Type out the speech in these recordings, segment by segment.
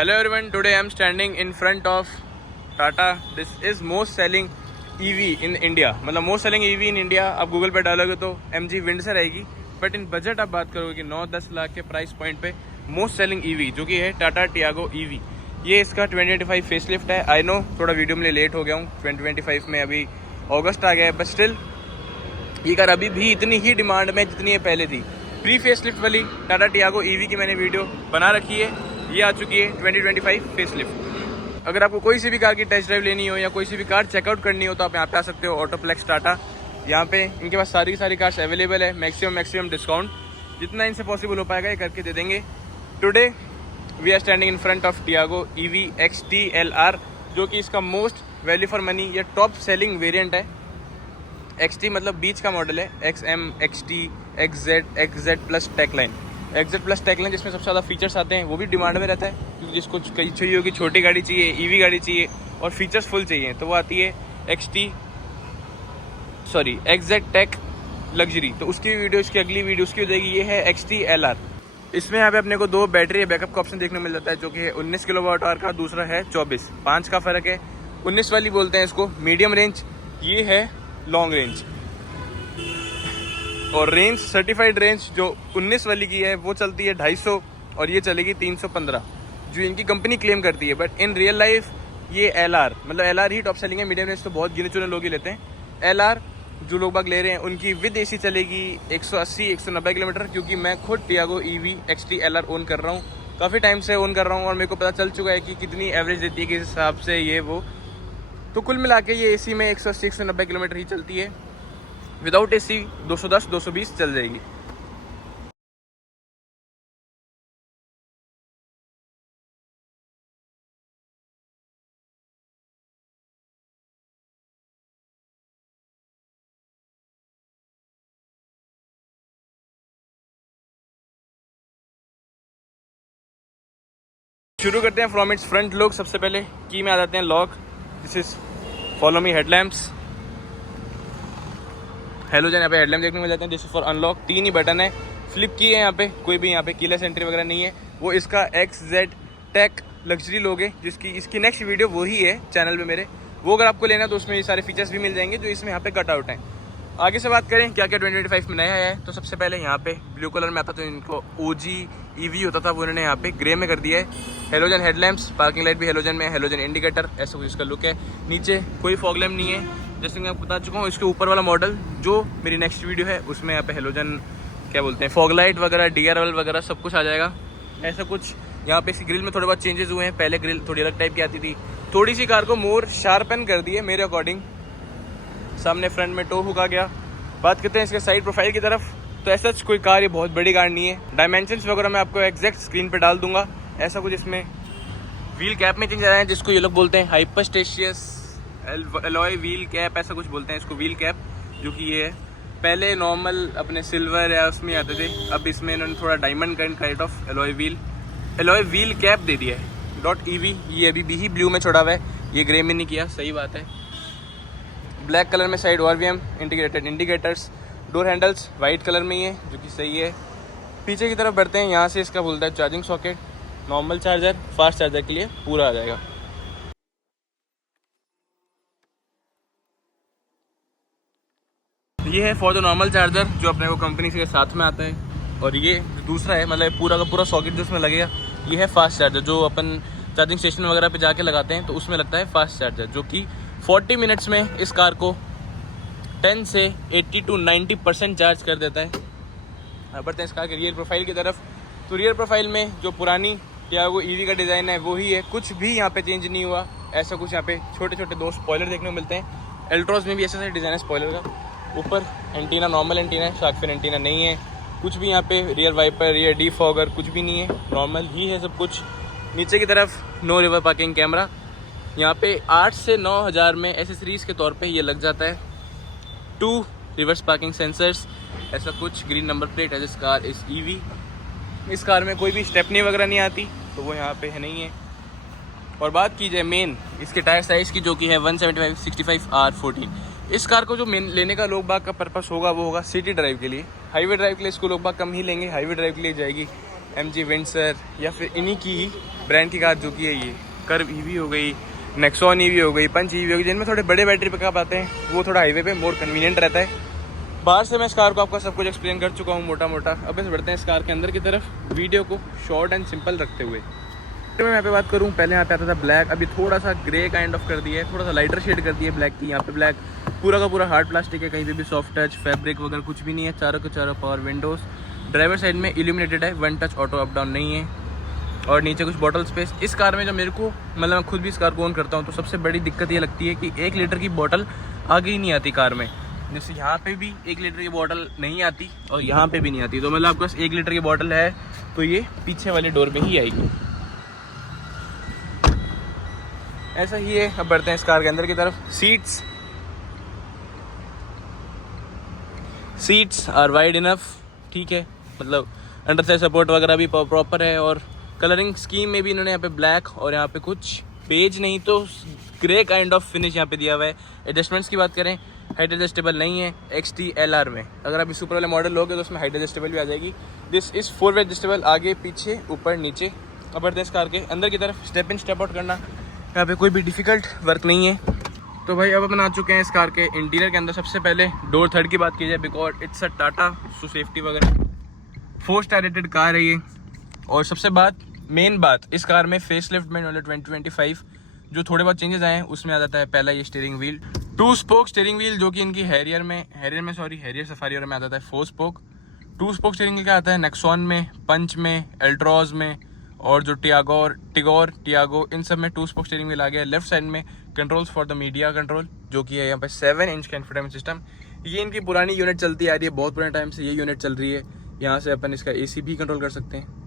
Hello everyone, today I am standing in front of Tata. This is most selling EV in India. मतलब most selling EV in India आप Google पे डालोगे तो MG wind से रहेगी, but in budget आप बात करोगे कि 9-10 लाख के प्राइस पॉइंट पे मोस्ट सेलिंग EV जो कि है टाटा टियागो EV। ये इसका 2025 फेसलिफ्ट है। आई नो थोड़ा वीडियो में लेट हो गया हूँ, 2025 में अभी अगस्त आ गया है, बट स्टिल ये कार अभी भी इतनी ही डिमांड में जितनी ये पहले थी। प्री फेसलिफ्ट वाली टाटा टियागो EV की मैंने वीडियो बना रखी है, ये आ चुकी है 2025 फेसलिफ्ट। अगर आपको कोई सी भी कार की टेस्ट ड्राइव लेनी हो या कोई सी भी कार चेकआउट करनी हो तो आप यहाँ पे आ सकते हो, ऑटोप्लेक्स टाटा। यहाँ पे इनके पास सारी की सारी कार्स अवेलेबल है, मैक्सिमम डिस्काउंट जितना इनसे पॉसिबल हो पाएगा ये करके दे देंगे। Today we are standing in front of Tiago EV XT LR जो कि इसका मोस्ट वैल्यू फॉर मनी या टॉप सेलिंग वेरिएंट है। XT मतलब बीच का मॉडल है, XM, XT, XZ plus techline. XZ plus techline जिसमें सबसे ज़्यादा फीचर्स आते हैं, वो भी डिमांड में रहता है क्योंकि जिसको चाहिए होगी छोटी गाड़ी चाहिए, EV गाड़ी चाहिए और फीचर्स फुल चाहिए, तो वो आती है XZ टेक लग्जरी। तो उसकी वीडियो, इसकी अगली वीडियो उसकी हो जाएगी। ये है XT LR। इसमें यहाँ पे अपने को दो बैटरी बैकअप का ऑप्शन देखने को मिल जाता है जो कि है 19 किलोवाट आवर का, दूसरा है 24, 5 का फ़र्क है। 19 वाली बोलते हैं इसको मीडियम रेंज, ये है लॉन्ग रेंज। और रेंज सर्टिफाइड रेंज जो 19 वाली की है वो चलती है 250 और ये चलेगी 315 जो इनकी कंपनी क्लेम करती है। बट इन रियल लाइफ ये LR मतलब LR ही टॉप सेलिंग है। मीडियम रेंज तो बहुत गिने चुने लोग ही लेते हैं। LR जो लोग बाग ले रहे हैं उनकी विद AC चलेगी 180-190 किलोमीटर, क्योंकि मैं खुद Tiago EV XT LR own कर रहा हूँ, काफ़ी टाइम से ओन कर रहा हूँ और मेरे को पता चल चुका है कि कितनी एवरेज देती है किस हिसाब से ये वो। तो कुल मिला के ये AC में 180-190 किलोमीटर ही चलती है, विदाउट AC 210-220 चल जाएगी। शुरू करते हैं फ्रॉम इट्स फ्रंट लुक। सबसे पहले की में आ जाते हैं lock. This is follow me headlamps, halogen यहाँ पे हेडलैम्प देखने को मिल जाते हैं। This is for unlock. 3 he button है, फ्लिप की है यहाँ पे, कोई भी यहाँ पे कीलेस एंट्री वगैरह नहीं है। वो इसका XZ टेक लग्जरी लोगे, जिसकी इसकी नेक्स्ट वीडियो वही है चैनल पे मेरे, वो अगर आपको लेना तो उसमें ये सारे फीचर्स भी मिल जाएंगे जो इसमें यहाँ पे कट आउट हैं। आगे से बात करें क्या क्या 2025 में नया है, तो सबसे पहले यहाँ पे ब्लू कलर में आता तो इनको OG EV होता था, वो उन्होंने यहाँ पे ग्रे में कर दिया है। हेलोजन हेडलैम्प्स, पार्किंग लाइट भी हेलोजन में, हेलोजन इंडिकेटर, ऐसा कुछ इसका लुक है। नीचे कोई फॉग लैम्प नहीं है, जैसे कि मैं आपको बता चुका हूँ। इसके ऊपर वाला मॉडल जो मेरी नेक्स्ट वीडियो है उसमें यहाँ पे हेलोजन क्या बोलते हैं फॉग लाइट वगैरह, DRL वगैरह सब कुछ आ जाएगा। ऐसा कुछ यहाँ पे इसकी ग्रिल में थोड़े बहुत चेंजेस हुए हैं, पहले ग्रिल थोड़ी अलग टाइप की आती थी, थोड़ी सी कार को मोर शार्पन कर दी है मेरे अकॉर्डिंग। सामने फ्रंट में टो हुक आ गया। बात करते हैं इसके साइड प्रोफाइल की तरफ, तो ऐसा कोई कार ये बहुत बड़ी कार नहीं है। डायमेंशंस वगैरह मैं आपको एग्जैक्ट स्क्रीन पे डाल दूंगा। ऐसा कुछ इसमें व्हील कैप में चेंज आ रहा है जिसको ये लोग बोलते हैं हाइपरस्टेशियस एलॉय व्हील कैप, ऐसा कुछ बोलते हैं इसको व्हील कैप, जो कि ये है। पहले नॉर्मल अपने सिल्वर या उसमें आते थे, अब इसमें इन्होंने थोड़ा diamond kind of alloy wheel cap दे दिया है। .EV ये अभी भी ही ब्लू में छोड़ा हुआ है, ये ग्रे में नहीं किया, सही बात है। ब्लैक कलर में side ORVM integrated indicators, door handles white colour में ही है जो कि सही है। पीछे की तरफ बढ़ते हैं, यहाँ से इसका बोलता है charging socket, normal charger, fast charger के लिए पूरा आ जाएगा। ये है फॉर द नॉर्मल चार्जर जो अपने को कंपनी के साथ में आता है, और ये दूसरा है मतलब पूरा का पूरा सॉकेट जो उसमें लगेगा, ये है फास्ट चार्जर जो अपन चार्जिंग स्टेशन वगैरह पे जाके लगाते हैं, तो उसमें लगता है फास्ट चार्जर, जो कि 40 मिनट्स में इस कार को 10 से 80 to 90% चार्ज कर देता है। अब बढ़ते हैं इस कार के रियर प्रोफाइल की तरफ। तो रियर प्रोफाइल में जो पुरानी टियागो EV का डिज़ाइन है वो ही है, कुछ भी यहाँ पे चेंज नहीं हुआ। ऐसा कुछ यहाँ पे छोटे छोटे 2 स्पॉयलर देखने को मिलते हैं। एल्ट्रोज में भी ऐसा डिज़ाइन है स्पॉयलर का। ऊपर एंटीना नॉर्मल एंटीना है, शार्क फिन एंटीना नहीं है। कुछ भी यहाँ पे रियर वाइपर, रियर डिफॉगर कुछ भी नहीं है, नॉर्मल ही है सब कुछ। नीचे की तरफ नो रिवर पार्किंग कैमरा, यहाँ पे 8 से 9 हज़ार में एसेसरीज के तौर पे ये लग जाता है। 2 रिवर्स पार्किंग सेंसर्स, ऐसा कुछ। ग्रीन नंबर प्लेट है, दिस कार इस EV। इस कार में कोई भी स्टेपनी वगैरह नहीं आती, तो वो यहाँ पे है नहीं है। और बात की जाए मेन इसके टायर साइज़ की, जो कि है 175/65 R14। इस कार को जो मेन लेने का लोग बाग का पर्पस होगा वो होगा सिटी ड्राइव के लिए। हाईवे ड्राइव के लिए इसको लोग बाग कम ही लेंगे, हाईवे ड्राइव के लिए जाएगी MG विंडसर या फिर इन्हीं की ही ब्रांड की कार जो कि है ये कर्व EV हो गई, नेक्सॉन EV हो गई, पंच EV हो गई, जिनमें थोड़े बड़े बैटरी बैकअप आते हैं, वो थोड़ा हाईवे पे मोर कन्वीनियंट रहता है। बाहर से मैं इस कार को आपका सब कुछ एक्सप्लेन कर चुका हूँ मोटा मोटा। अब बस बढ़ते हैं इस कार के अंदर की तरफ, वीडियो को शॉर्ट एंड सिंपल रखते हुए। तो मैं यहाँ पे बात करूँ, पहले यहाँ पे आता था ब्लैक, अभी थोड़ा सा ग्रे काइंड ऑफ कर दिया है, थोड़ा सा लाइटर शेड कर दिया है ब्लैक की। यहाँ पे ब्लैक पूरा का पूरा हार्ड प्लास्टिक है, कहीं पे भी सॉफ्ट टच फैब्रिक वगैरह कुछ भी नहीं है। चारों के चारों पावर विंडोज़, ड्राइवर साइड में इल्यूमिनेटेड है, 1 टच ऑटो अप डाउन नहीं है, और नीचे कुछ बॉटल स्पेस। इस कार में जो मेरे को मतलब मैं खुद भी इस कार को ओन करता हूँ, तो सबसे बड़ी दिक्कत ये लगती है कि 1 लीटर की बॉटल आगे ही नहीं आती कार में। जैसे यहाँ पे भी 1 लीटर की बॉटल नहीं आती और यहाँ पे भी नहीं आती, तो मतलब आपके पास 1 लीटर की बॉटल है तो ये पीछे वाले डोर में ही आएगी। ऐसा ही है। अब बढ़ते हैं इस कार के अंदर की तरफ। सीट्स आर वाइड इनफ, ठीक है, मतलब अंडर साइड सपोर्ट वगैरह भी प्रॉपर है। और कलरिंग स्कीम में भी इन्होंने यहाँ पे ब्लैक और यहाँ पे कुछ बेज नहीं तो ग्रे काइंड ऑफ फिनिश यहाँ पे दिया हुआ है। एडजस्टमेंट्स की बात करें, हाइट एडजस्टेबल नहीं है XT-LR में। अगर आप इस सुपर वाले मॉडल लोगे तो उसमें हाइट एडजस्टेबल भी आ जाएगी। दिस इज़ 4 वे एडजस्टेबल, आगे पीछे ऊपर नीचे। अब बढ़ते हैं इस कार के अंदर की तरफ। स्टेप इन स्टेप आउट करना यहाँ पे कोई भी डिफ़िकल्ट वर्क नहीं है। तो भाई अब अपन आ चुके हैं इस कार के इंटीरियर के अंदर। सबसे पहले डोर थर्ड की बात की जाए, because it's a Tata, so safety वगैरह 4 स्टार रेटेड कार है ये। और सबसे मेन बात इस कार में फेसलिफ्ट में 2025 जो थोड़े बहुत चेंजेस आए हैं उसमें आ जाता है। पहला ये steering wheel, 2 spoke steering wheel, जो कि इनकी हैरियर सफारी में आता है 4 स्पोक। 2 स्पोक स्टीयरिंग व्हील क्या आता है नेक्सॉन में, पंच में, एल्ट्रॉज में, और जो टियागो इन सब में 2 स्पोक स्टीयरिंग व्हील आ गया। लेफ्ट साइड में controls for the media control, जो कि है यहाँ पे 7 इंच का इंफोटेनमेंट सिस्टम। ये इनकी पुरानी यूनिट चलती आ रही है, बहुत पुराने टाइम से ये यूनिट चल रही है। यहाँ से अपन इसका AC भी कंट्रोल कर सकते हैं।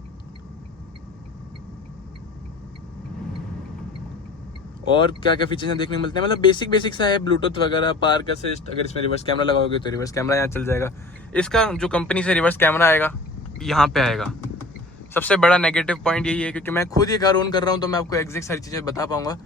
और क्या क्या फीचर्स देखने को मिलते हैं, मतलब बेसिक सा है, ब्लूटूथ वगैरह, पार्क असिस्ट। अगर इसमें रिवर्स कैमरा लगाओगे तो रिवर्स कैमरा यहाँ चल जाएगा। इसका जो कंपनी से रिवर्स कैमरा आएगा यहाँ पे आएगा। सबसे बड़ा नेगेटिव पॉइंट यही है, क्योंकि मैं खुद ये कार ओन कर रहा हूँ तो मैं आपको एग्जैक्ट सारी चीज़ें बता पाऊंगा।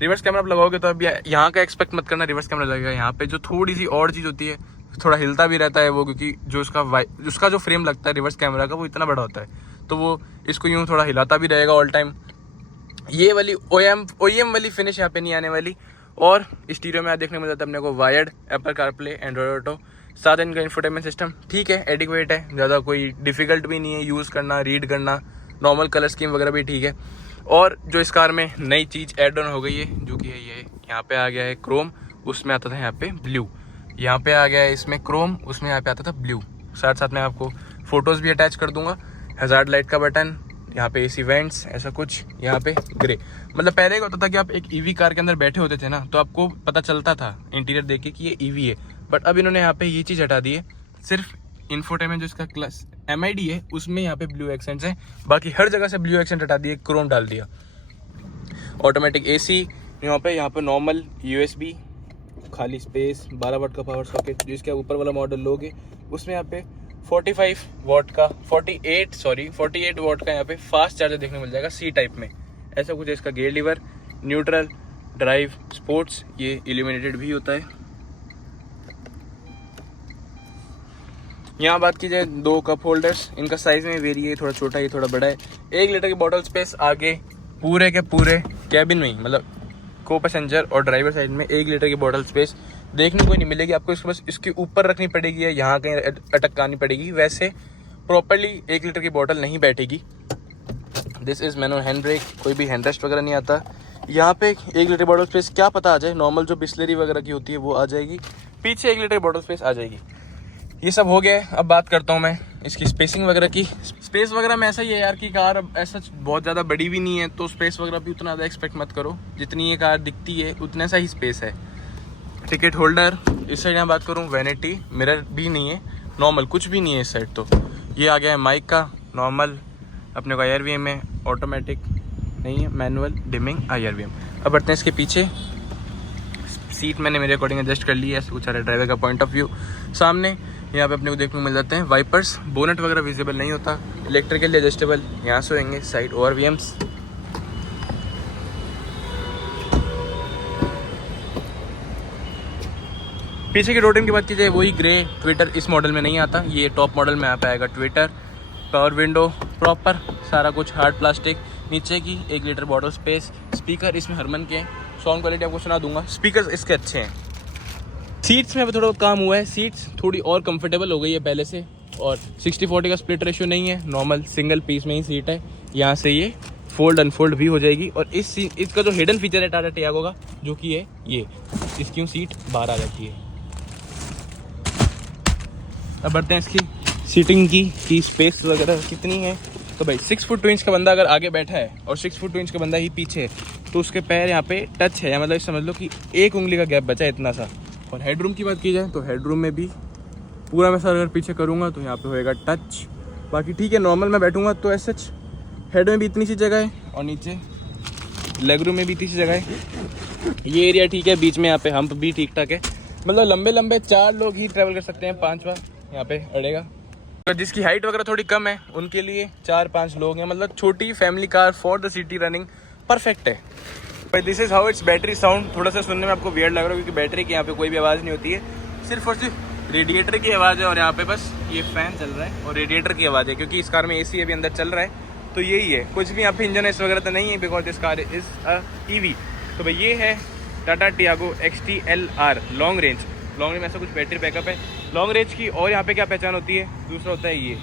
रिवर्स कैमरा आप लगाओगे तो अब यहाँ का एक्सपेक्ट मत करना रिवर्स कैमरा लगेगा। यहाँ पे जो थोड़ी सी और चीज़ होती है, थोड़ा हिलता भी रहता है वो, क्योंकि जो उसका जो फ्रेम लगता है रिवर्स कैमरा का वो इतना बड़ा होता है, तो वो इसको यूँ थोड़ा हिलाता भी रहेगा ऑल टाइम। ये वाली OEM वाली फिनिश यहाँ पे नहीं आने वाली। और स्टीरियो में देखने को मिल जाता है अपने को wired Apple CarPlay, Android auto, 7 inch का इंफोटेनमेंट सिस्टम, ठीक है, एडिक्वेट है, ज़्यादा कोई डिफिकल्ट भी नहीं है यूज़ करना, रीड करना। नॉर्मल कलर स्कीम वगैरह भी ठीक है। और जो इस कार में नई चीज़ एड ऑन हो गई है, जो कि है ये यहाँ पे आ गया है क्रोम, उसमें आता था यहाँ पे ब्लू, यहाँ पे आ गया है इसमें क्रोम, उसमें यहाँ पे आता था ब्लू। साथ साथ मैं आपको फोटोज़ भी अटैच कर दूंगा। हज़ार्ड लाइट का बटन, यहाँ पे AC वेंट्स, ऐसा कुछ, यहाँ पे ग्रे। मतलब पहले क्या होता था कि आप एक EV कार के अंदर बैठे होते थे ना, तो आपको पता चलता था इंटीरियर देख के कि ये EV है। बट अब इन्होंने यहाँ पे ये चीज़ हटा दी है, सिर्फ इन्फोटेनमेंट जो इसका क्लास MID है उसमें यहाँ पे ब्लू एक्सेंट्स हैं, बाकी हर जगह से ब्लू एक्सेंट हटा दिए, क्रोम डाल दिया। ऑटोमेटिक AC यहाँ पे नॉर्मल USB, खाली स्पेस, 12 वाट का पावर सॉकेट। जो इसके ऊपर वाला मॉडल लोगे उसमें यहाँ पे 48 वाट का यहाँ पे फास्ट चार्जर देखने मिल जाएगा C टाइप में, ऐसा कुछ है। इसका gear lever, neutral, drive, sports, ये इल्यूमिनेटेड भी होता है। यहाँ बात की जाए 2 कप होल्डर्स, इनका साइज में वेरी है, थोड़ा छोटा है, थोड़ा बड़ा है। 1 लीटर की बॉटल स्पेस आगे पूरे के पूरे कैबिन में ही, मतलब को पैसेंजर और ड्राइवर साइड में 1 लीटर की बॉटल स्पेस देखने को नहीं मिलेगी आपको। इसको बस इसके ऊपर रखनी पड़ेगी या यहाँ कहीं अटकानी पड़ेगी, वैसे प्रॉपरली 1 लीटर की बॉटल नहीं बैठेगी। This is manual hand brake, कोई भी हैंड रेस्ट वगैरह नहीं आता। यहाँ पे 1 लीटर बॉटल स्पेस क्या पता आ जाए, नॉर्मल जो बिस्लरी वगैरह की होती है वो आ जाएगी, पीछे 1 लीटर बॉटल स्पेस आ जाएगी। ये सब हो गया है। अब बात करता हूँ मैं इसकी स्पेसिंग वगैरह की। स्पेस वगैरह में ऐसा ही है यार कि कार अब ऐसा बहुत ज़्यादा बड़ी भी नहीं है, तो स्पेस वगैरह भी उतना ज़्यादा एक्सपेक्ट मत करो। जितनी ये कार दिखती है उतना सा ही स्पेस है। टिकट होल्डर, इस साइड यहाँ बात करूँ वैनिटी, मिरर भी नहीं है, नॉर्मल कुछ भी नहीं है इस साइड। तो ये आ गया है माइक का नॉर्मल, अपने को IRVM है, ऑटोमेटिक नहीं है, मैनुअल, डिमिंग, IRVM। अब बढ़ते हैं इसके पीछे। सीट मैंने मेरे अकॉर्डिंग एडजस्ट कर ली है, ऐसा कुछ आ रहा है। ड्राइवर का पॉइंट ऑफ व्यू सामने यहाँ पे अपने को देखने को मिल जाते हैं वाइपर्स, बोनट वगैरह विजिबल नहीं होता, इलेक्ट्रिकली एडजस्टेबल, यहाँ से होंगे साइड ORVMs। पीछे की रोटिंग की बात की जाए वही ग्रे, ट्विटर इस मॉडल में नहीं आता, ये टॉप मॉडल में यहाँ पे आएगा ट्विटर। पावर विंडो, प्रॉपर सारा कुछ हार्ड प्लास्टिक, नीचे की 1 लीटर बॉटल स्पेस, स्पीकर इसमें हरमन के, साउंड क्वालिटी आपको सुना दूंगा, स्पीकर इसके अच्छे हैं। सीट्स में थोड़ा काम हुआ है, सीट्स थोड़ी और कंफर्टेबल हो गई है पहले से, और 60-40 का स्प्लिट रेशियो नहीं है, नॉर्मल सिंगल पीस में ही सीट है। यहाँ से ये फोल्ड अनफोल्ड भी हो जाएगी। और इसका जो हिडन फीचर है टाटा टियागो का, जो कि है ये, इसकी सीट बाहर आ जाती है। अब बढ़ते हैं इसकी सीटिंग की स्पेस वगैरह कितनी है। तो भाई 6 फुट 2 इंच का बंदा अगर आगे बैठा है और 6 फुट 2 इंच का बंदा ही पीछे है, तो उसके पैर यहाँ पे टच है, या मतलब समझ लो कि 1 उंगली का गैप बचा है इतना सा। और हेडरूम की बात की जाए तो हेडरूम में भी पूरा मैं सर अगर पीछे करूँगा तो यहाँ पे होएगा टच। बाकी ठीक है, नॉर्मल मैं बैठूँगा तो ऐसे हेड में भी इतनी सी जगह है, और नीचे लेग रूम में भी इतनी सी जगह है। ये एरिया ठीक है, बीच में यहाँ पे हम्प भी ठीक ठाक है, मतलब लंबे 4 लोग ही ट्रैवल कर सकते हैं, 5वां यहाँ पे अड़ेगा। तो जिसकी हाइट वगैरह थोड़ी कम है उनके लिए 4-5 लोग हैं, मतलब छोटी family car for the city running perfect है। भाई this is how it's battery sound. थोड़ा सा सुनने में आपको वियर्ड लग रहा है क्योंकि बैटरी की यहाँ पे कोई भी आवाज़ नहीं होती है, सिर्फ और सिर्फ रेडिएटर की आवाज़ है, और यहाँ पे बस ये फ़ैन चल रहा है और रेडिएटर की आवाज़ है, क्योंकि इस कार में AC अभी अंदर चल रहा है। तो यही है, कुछ भी यहाँ पे इंजन एस वगैरह तो नहीं है, because this car is a EV। तो भाई ये है Tata Tiago XT-LR long range में ऐसा कुछ बैटरी बैकअप है लॉन्ग रेंज की। और यहाँ पे क्या पहचान होती है, दूसरा होता है ये,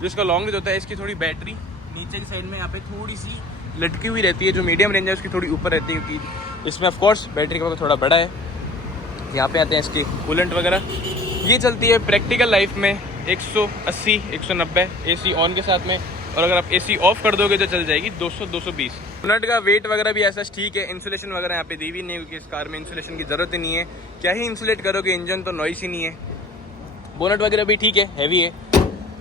जो इसका लॉन्ग रेंज होता है, इसकी थोड़ी बैटरी नीचे की साइड में यहाँ पे थोड़ी सी लटकी हुई रहती है, जो मीडियम रेंज है उसकी थोड़ी ऊपर रहती है, क्योंकि इसमें ऑफकोर्स बैटरी का थोड़ा बड़ा है। यहाँ पे आते हैं इसकी कूलेंट वगैरह, ये चलती है प्रैक्टिकल लाइफ में 180-190 AC ऑन के साथ में, और अगर आप AC ऑफ कर दोगे तो चल जाएगी 200-220। बोनट का वेट वगैरह भी ऐसा ठीक है, इंसुलेशन वगैरह यहाँ पे दी भी नहीं, क्योंकि इस कार में इंसुलेशन की ज़रूरत ही नहीं है, क्या ही इंसुलेट करोगे, इंजन तो नॉइस ही नहीं है। बोनट वगैरह भी ठीक है, हैवी है,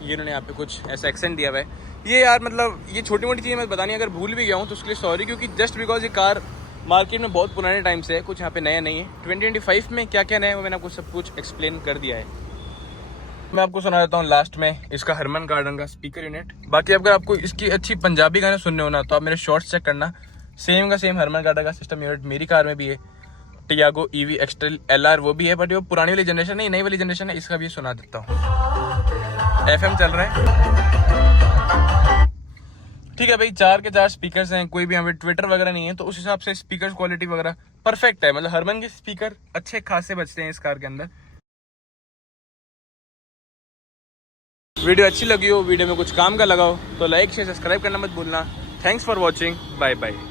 ये इन्होंने यहाँ पे कुछ ऐसा एक्सेंट दिया हुआ है। ये यार मतलब ये छोटी मोटी चीज़ें मैं बतानी, अगर भूल भी गया हूँ तो उसके लिए सॉरी, क्योंकि जस्ट बिकॉज ये कार मार्केट में बहुत पुराने टाइम से है, कुछ यहाँ पे नया नहीं है। 2025 में क्या क्या नया है वो मैंने आपको सब कुछ एक्सप्लेन कर दिया है। मैं आपको सुना देता हूँ लास्ट में इसका हरमन गार्डन का स्पीकर यूनिट। बाकी अगर आपको इसकी अच्छी पंजाबी गाने सुनने हो ना, तो आप मेरे शॉर्ट्स चेक करना, सेम का सेम हरमन गार्डन का सिस्टम यूनिट मेरी कार में भी है, टियागो EV XT-LR वो भी है, बट वो पुरानी वाली जनरेशन है, नई वाली जनरेशन है, इसका भी सुना देता हूँ। FM चल रहा है, ठीक है भाई। 4 के 4 स्पीकर्स हैं, कोई भी यहाँ पे ट्विटर वगैरह नहीं है, तो उस हिसाब से स्पीकर क्वालिटी वगैरह परफेक्ट है, मतलब हरमन के स्पीकर अच्छे खासे बचते हैं इस कार के अंदर। वीडियो अच्छी लगी हो, वीडियो में कुछ काम का लगा हो, तो लाइक शेयर सब्सक्राइब करना मत भूलना। Thanks for watching, bye bye.